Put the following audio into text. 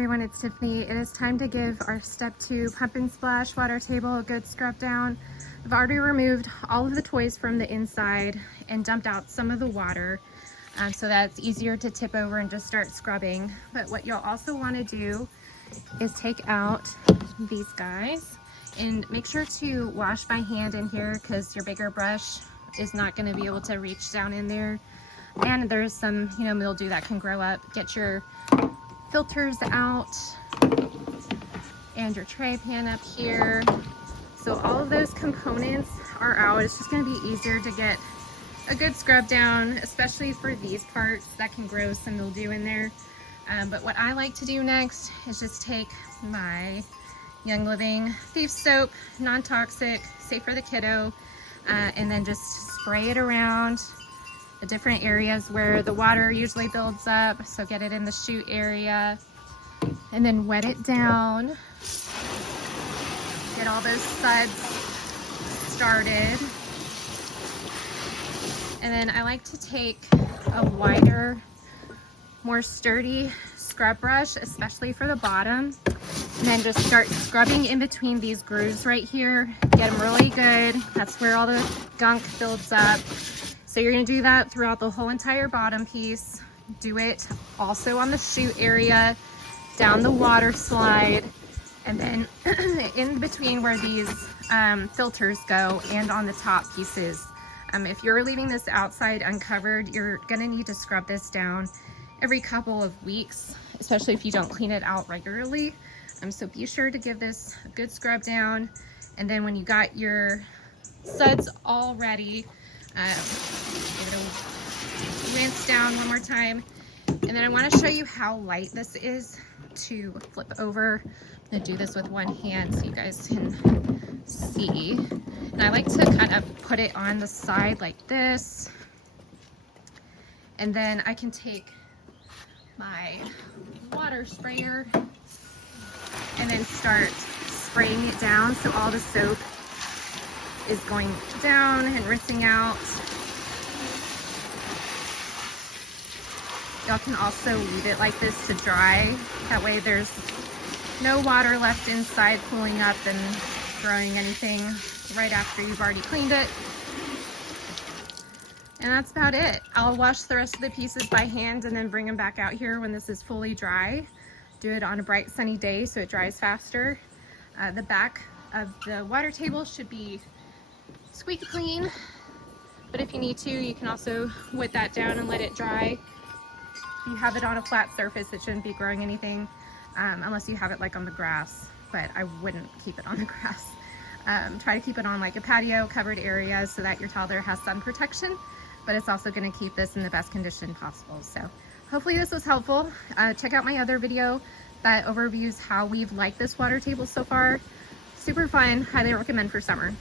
everyone, it's Tiffany. It is time to give our Step 2 Pump and Splash water table a good scrub down. I've already removed all of the toys from the inside and dumped out some of the water so that it's easier to tip over and just start scrubbing. But what you'll also want to do is take out these guys and make sure to wash by hand in here because your bigger brush is not going to be able to reach down in there. And there's some, mildew that can grow up. Get your filters out and your tray pan up here. So all of those components are out. It's just going to be easier to get a good scrub down, especially for these parts that can grow some mildew in there. But what I like to do next is just take my Young Living Thief Soap, non-toxic, safe for the kiddo, and then just spray it around the different areas where the water usually builds up. So get it in the chute area and then wet it down. Get all those suds started. And then I like to take a wider, more sturdy scrub brush, especially for the bottom, and then just start scrubbing in between these grooves right here. Get them really good. That's where all the gunk builds up. So you're going to do that throughout the whole entire bottom piece. Do it also on the chute area, down the water slide, and then in between where these filters go and on the top pieces. If you're leaving this outside uncovered, you're going to need to scrub this down every couple of weeks, especially if you don't clean it out regularly. So be sure to give this a good scrub down. And then when you got your suds all ready, give it a rinse down one more time. And then I want to show you how light this is to flip over. I'm going to do this with one hand so you guys can see. And I like to kind of put it on the side like this. And then I can take my water sprayer and then start spraying it down so all the soap is going down and rinsing out. Y'all can also leave it like this to dry. That way there's no water left inside pooling up and growing anything right after you've already cleaned it. And that's about it. I'll wash the rest of the pieces by hand and then bring them back out here when this is fully dry. Do it on a bright sunny day so it dries faster. The back of the water table should be squeaky clean, but if you need to, you can also wet that down and let it dry. If you have it on a flat surface, it shouldn't be growing anything unless you have it like on the grass, but I wouldn't keep it on the grass. Try to keep it on like a patio covered area so that your toddler has sun protection, but it's also going to keep this in the best condition possible. So hopefully this was helpful. Check out my other video that overviews how we've liked this water table so far. Super fun, highly recommend for summer.